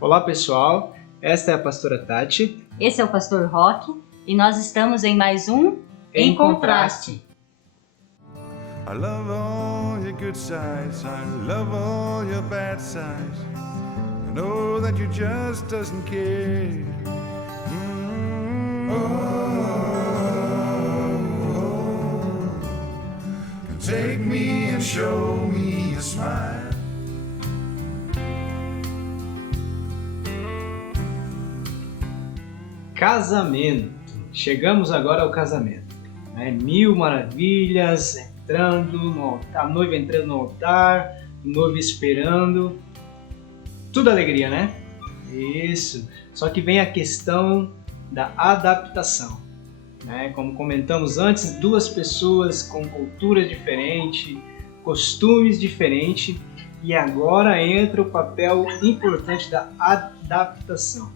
Olá pessoal, esta é a pastora Tati. Esse é o pastor Roque e nós estamos em mais um Em Contraste. I love all your good sides, I love all your bad sides. I know that you just doesn't care. Take me and show me a smile. Casamento. Chegamos agora ao casamento. Mil maravilhas, a noiva entrando no altar, o noivo esperando. Tudo alegria, né? Isso. Só que vem a questão da adaptação. Como comentamos antes, duas pessoas com cultura diferente, costumes diferentes, e agora entra o papel importante da adaptação,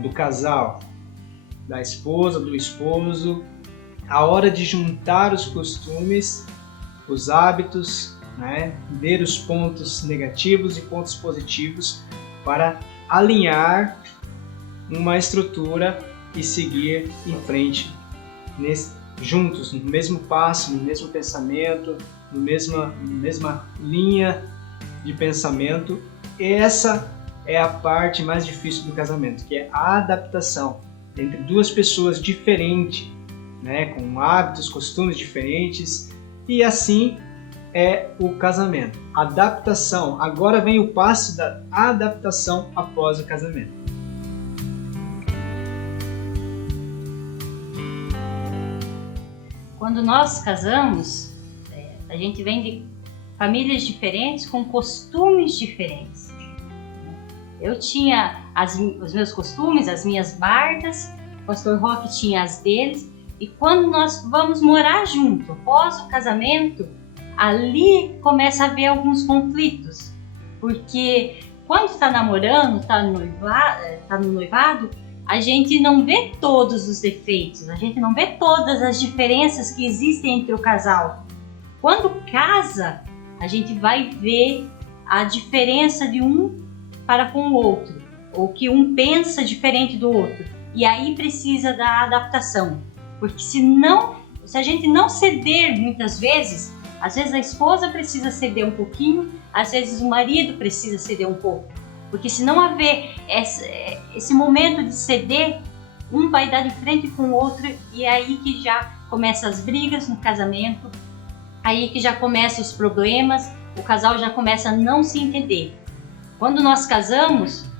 do casal, da esposa, do esposo, a hora de juntar os costumes, os hábitos, ver os pontos negativos e pontos positivos para alinhar uma estrutura e seguir em frente juntos, no mesmo passo, no mesmo pensamento, na mesma linha de pensamento. Essa é a parte mais difícil do casamento, que é a adaptação entre duas pessoas diferentes, com hábitos, costumes diferentes, e assim é o casamento. Adaptação. Agora vem o passo da adaptação após o casamento. Quando nós casamos, a gente vem de famílias diferentes, com costumes diferentes. Eu tinha os meus costumes, as minhas bardas, o pastor Roque tinha as deles, e quando nós vamos morar junto, após o casamento, ali começa a haver alguns conflitos, porque quando está namorando, está no noivado, a gente não vê todos os defeitos, a gente não vê todas as diferenças que existem entre o casal. Quando casa, a gente vai ver a diferença de um para com o outro, ou que um pensa diferente do outro, e aí precisa da adaptação, porque se a gente não ceder muitas vezes, às vezes a esposa precisa ceder um pouquinho, às vezes o marido precisa ceder um pouco, porque se não haver esse momento de ceder, um vai dar de frente com o outro, e é aí que já começam as brigas no casamento, aí que já começam os problemas, o casal já começa a não se entender. Quando nós casamos,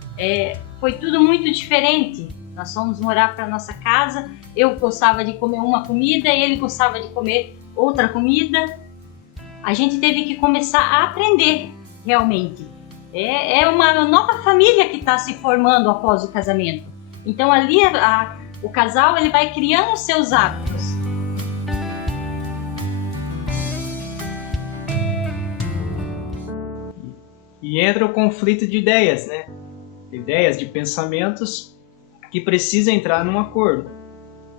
foi tudo muito diferente. Nós fomos morar para nossa casa, eu gostava de comer uma comida, ele gostava de comer outra comida. A gente teve que começar a aprender, realmente. É uma nova família que está se formando após o casamento. Então ali o casal ele vai criando os seus hábitos. E entra o conflito de ideias, ideias, de pensamentos que precisa entrar num acordo.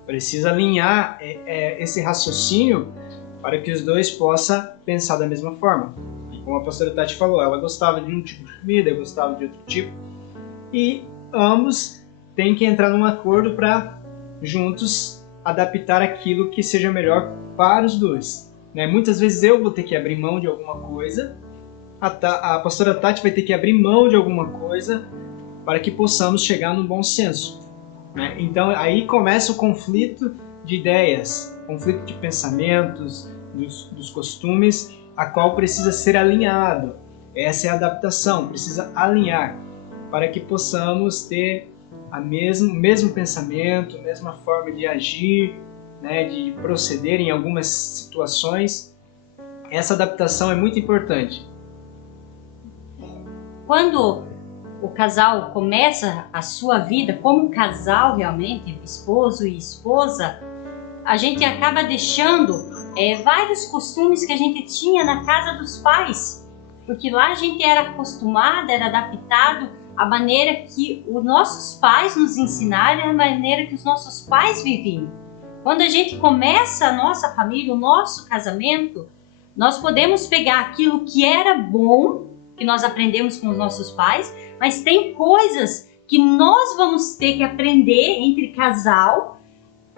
Precisa alinhar esse raciocínio para que os dois possam pensar da mesma forma. Como a pastora Tati falou, ela gostava de um tipo de comida, eu gostava de outro tipo, e ambos têm que entrar num acordo para juntos adaptar aquilo que seja melhor para os dois. Muitas vezes eu vou ter que abrir mão de alguma coisa, a pastora Tati vai ter que abrir mão de alguma coisa para que possamos chegar num bom senso. Então aí começa o conflito de ideias, conflito de pensamentos, dos costumes, a qual precisa ser alinhado. Essa é a adaptação, precisa alinhar para que possamos ter o mesmo pensamento, a mesma forma de agir, de proceder em algumas situações. Essa adaptação é muito importante. Quando o casal começa a sua vida como casal realmente, esposo e esposa, a gente acaba deixando vários costumes que a gente tinha na casa dos pais, porque lá a gente era acostumado, era adaptado à maneira que os nossos pais nos ensinaram, à maneira que os nossos pais viviam. Quando a gente começa a nossa família, o nosso casamento, nós podemos pegar aquilo que era bom, que nós aprendemos com os nossos pais, Mas tem coisas que nós vamos ter que aprender entre casal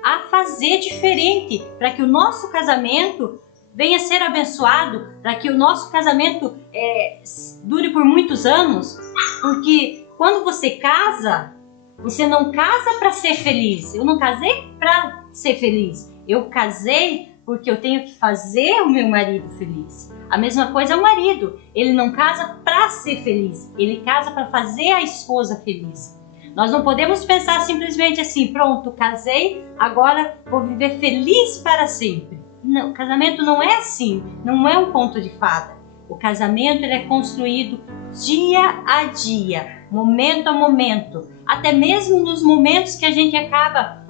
a fazer diferente para que o nosso casamento venha a ser abençoado, para que o nosso casamento dure por muitos anos. Porque quando você casa, você não casa para ser feliz. Eu não casei para ser feliz. Eu casei porque eu tenho que fazer o meu marido feliz. A mesma coisa é o marido. Ele não casa para ser feliz. Ele casa para fazer a esposa feliz. Nós não podemos pensar simplesmente assim, pronto, casei, agora vou viver feliz para sempre. Não, o casamento não é assim, não é um conto de fada. O casamento ele é construído dia a dia, momento a momento. Até mesmo nos momentos que a gente acaba,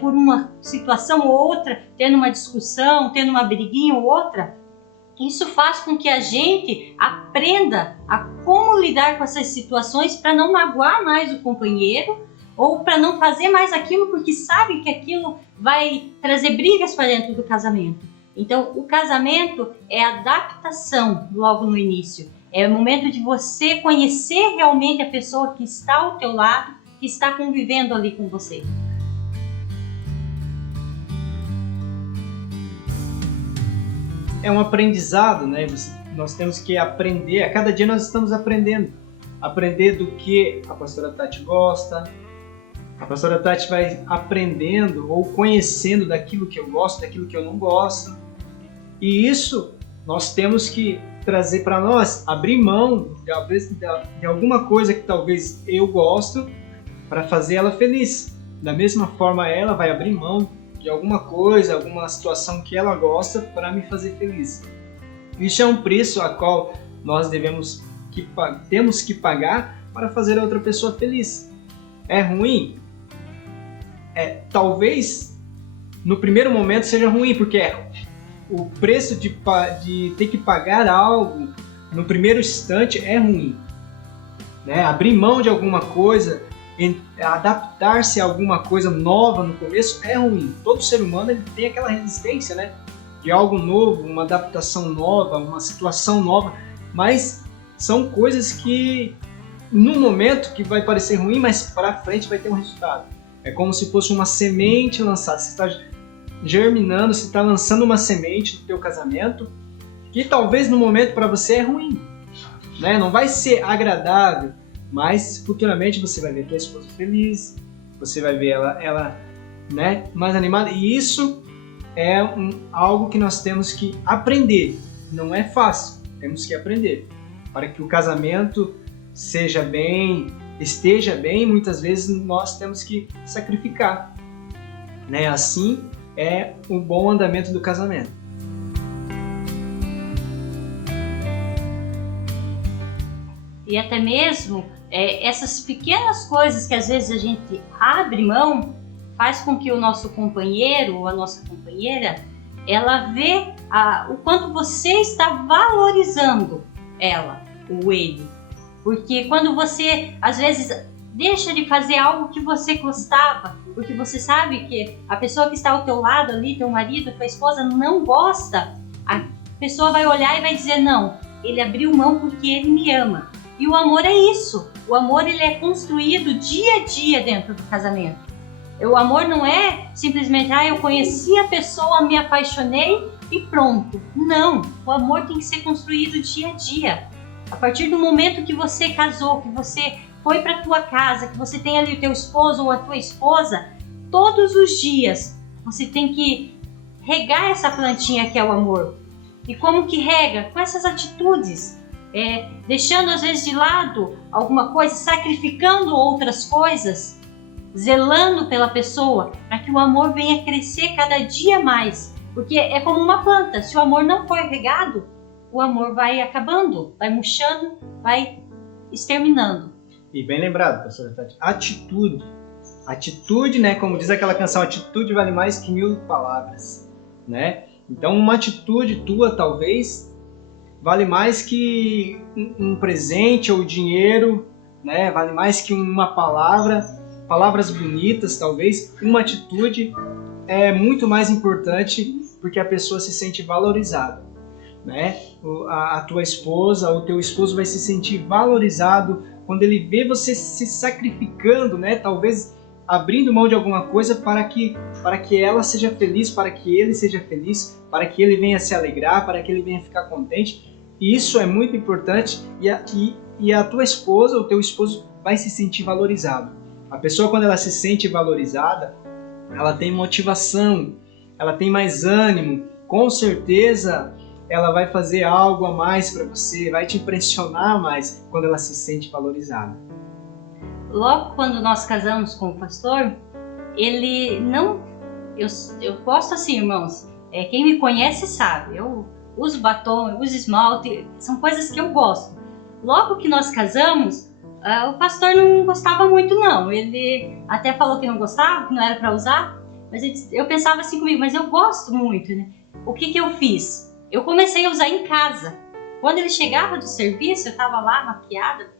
por uma situação ou outra, tendo uma discussão, tendo uma briguinha ou outra, isso faz com que a gente aprenda a como lidar com essas situações para não magoar mais o companheiro ou para não fazer mais aquilo porque sabe que aquilo vai trazer brigas para dentro do casamento. Então, o casamento é adaptação logo no início. É o momento de você conhecer realmente a pessoa que está ao teu lado, que está convivendo ali com você. É um aprendizado, né? Nós temos que aprender, a cada dia nós estamos aprendendo. Aprender do que a pastora Tati gosta, a pastora Tati vai aprendendo ou conhecendo daquilo que eu gosto, daquilo que eu não gosto. E isso nós temos que trazer para nós, abrir mão de alguma coisa que talvez eu gosto para fazer ela feliz. Da mesma forma ela vai abrir mão de alguma coisa, alguma situação que ela gosta para me fazer feliz. Isso é um preço a qual nós temos que pagar para fazer a outra pessoa feliz. É ruim? Talvez no primeiro momento seja ruim, porque o preço de ter que pagar algo no primeiro instante é ruim, né? Abrir mão de alguma coisa, adaptar-se a alguma coisa nova no começo é ruim. Todo ser humano ele tem aquela resistência, né? De algo novo, uma adaptação nova, uma situação nova, mas são coisas que no momento que vai parecer ruim, mas para frente vai ter um resultado. É como se fosse uma semente lançada. Você está germinando, você está lançando uma semente no teu casamento que talvez no momento para você é ruim, né? Não vai ser agradável, mas futuramente você vai ver tua esposa feliz, você vai ver ela né, mais animada. E isso é algo que nós temos que aprender. Não é fácil, temos que aprender. Para que o casamento esteja bem, muitas vezes nós temos que sacrificar, né? Assim é o bom andamento do casamento. E até mesmo essas pequenas coisas que às vezes a gente abre mão faz com que o nosso companheiro ou a nossa companheira ela vê o quanto você está valorizando ela ou ele. Porque quando você às vezes deixa de fazer algo que você gostava, porque você sabe que a pessoa que está ao teu lado ali, teu marido, tua esposa, não gosta, a pessoa vai olhar e vai dizer, não, ele abriu mão porque ele me ama. E o amor é isso. O amor ele é construído dia a dia dentro do casamento. O amor não é simplesmente, eu conheci a pessoa, me apaixonei e pronto. Não, o amor tem que ser construído dia a dia. A partir do momento que você casou, que você foi para a tua casa, que você tem ali o teu esposo ou a tua esposa, todos os dias você tem que regar essa plantinha que é o amor. E como que rega? Com essas atitudes. Deixando às vezes de lado alguma coisa, sacrificando outras coisas, zelando pela pessoa, para que o amor venha crescer cada dia mais. Porque é como uma planta, se o amor não for regado, o amor vai acabando, vai murchando, vai exterminando. E bem lembrado, pastora Tati, atitude, né? Como diz aquela canção, atitude vale mais que 1000 palavras, né? Então uma atitude tua talvez vale mais que um presente ou dinheiro, né? Vale mais que uma palavras bonitas talvez. Uma atitude é muito mais importante porque a pessoa se sente valorizada, né? A tua esposa ou teu esposo vai se sentir valorizado quando ele vê você se sacrificando, né? Talvez abrindo mão de alguma coisa para que ela seja feliz, para que ele seja feliz, para que ele venha se alegrar, para que ele venha ficar contente. E isso é muito importante e a tua esposa, o teu esposo vai se sentir valorizado. A pessoa, quando ela se sente valorizada, ela tem motivação, ela tem mais ânimo, com certeza ela vai fazer algo a mais para você, vai te impressionar mais quando ela se sente valorizada. Logo quando nós casamos com o pastor, ele não... Eu gosto assim, irmãos, quem me conhece sabe, eu uso batom, eu uso esmalte, são coisas que eu gosto. Logo que nós casamos, o pastor não gostava muito não, ele até falou que não gostava, que não era para usar, mas eu pensava assim comigo, mas eu gosto muito, né? O que eu fiz? Eu comecei a usar em casa. Quando ele chegava do serviço, eu estava lá maquiada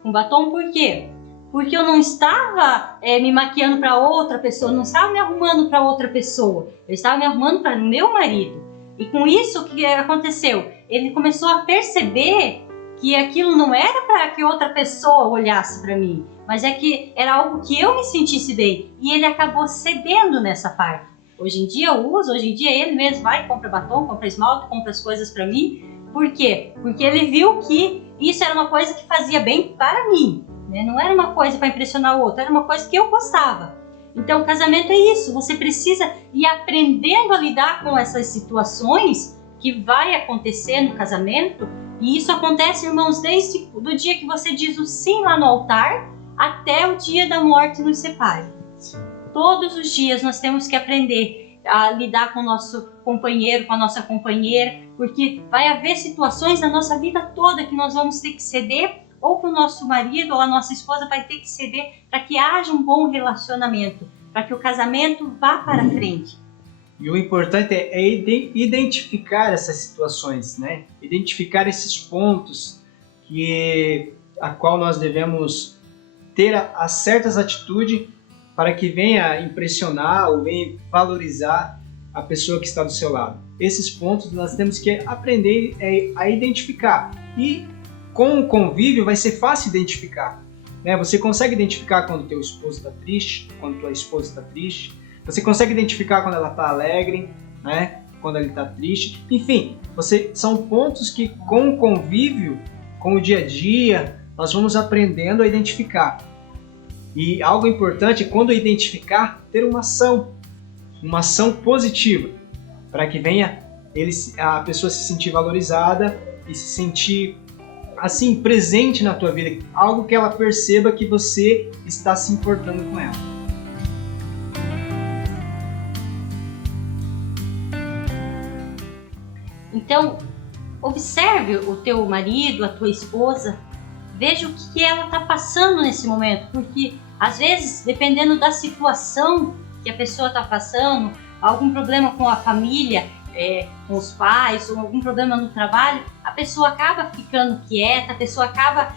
com batom, por quê? Porque eu não estava me maquiando para outra pessoa, não estava me arrumando para outra pessoa, eu estava me arrumando para meu marido. E com isso, o que aconteceu? Ele começou a perceber que aquilo não era para que outra pessoa olhasse para mim, mas é que era algo que eu me sentisse bem. E ele acabou cedendo nessa parte. Hoje em dia eu uso, hoje em dia ele mesmo vai e compra batom, compra esmalte, compra as coisas para mim. Por quê? Porque ele viu que isso era uma coisa que fazia bem para mim. Não era uma coisa para impressionar o outro, era uma coisa que eu gostava. Então, o casamento é isso, você precisa ir aprendendo a lidar com essas situações que vai acontecer no casamento, e isso acontece, irmãos, desde o dia que você diz o sim lá no altar, até o dia da morte nos separe. Todos os dias nós temos que aprender a lidar com o nosso companheiro, com a nossa companheira, porque vai haver situações na nossa vida toda que nós vamos ter que ceder, ou que o nosso marido ou a nossa esposa vai ter que ceder para que haja um bom relacionamento, para que o casamento vá para frente. E o importante é identificar essas situações, né? Identificar esses pontos a qual nós devemos ter as certas atitudes para que venha impressionar ou venha valorizar a pessoa que está do seu lado. Esses pontos nós temos que aprender a identificar. E com o convívio vai ser fácil identificar, né? Você consegue identificar quando teu esposo está triste, quando tua esposa está triste. Você consegue identificar quando ela está alegre, né? Quando ele está triste. Enfim, são pontos que com o convívio, com o dia a dia, nós vamos aprendendo a identificar. E algo importante é quando identificar, ter uma ação positiva, para que venha a pessoa se sentir valorizada e se sentir assim, presente na tua vida, algo que ela perceba que você está se importando com ela. Então, observe o teu marido, a tua esposa, veja o que ela está passando nesse momento, porque às vezes, dependendo da situação que a pessoa está passando, algum problema com a família, com os pais, ou algum problema no trabalho, a pessoa acaba ficando quieta, a pessoa acaba,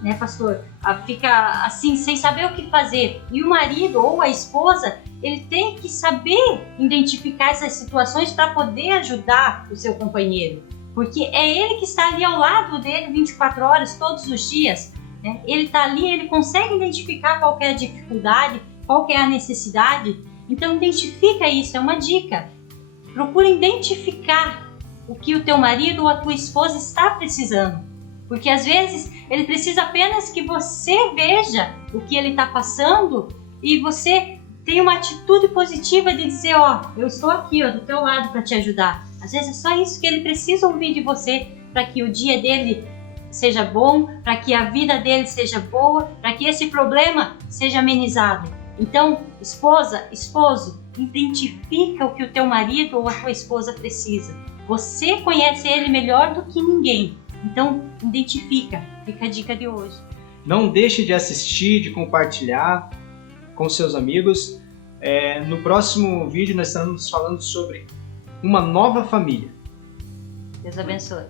né, pastor, fica assim, sem saber o que fazer. E o marido ou a esposa, ele tem que saber identificar essas situações para poder ajudar o seu companheiro, porque é ele que está ali ao lado dele 24 horas, todos os dias, né? Ele está ali, ele consegue identificar qual é a dificuldade, qual é a necessidade. Então identifica isso, é uma dica. Procura identificar o que o teu marido ou a tua esposa está precisando. Porque às vezes ele precisa apenas que você veja o que ele está passando e você tenha uma atitude positiva de dizer, eu estou aqui, do teu lado para te ajudar. Às vezes é só isso que ele precisa ouvir de você para que o dia dele seja bom, para que a vida dele seja boa, para que esse problema seja amenizado. Então, esposa, esposo, identifica o que o teu marido ou a tua esposa precisa. Você conhece ele melhor do que ninguém. Então, identifica. Fica a dica de hoje. Não deixe de assistir, de compartilhar com seus amigos. No próximo vídeo nós estamos falando sobre uma nova família. Deus abençoe.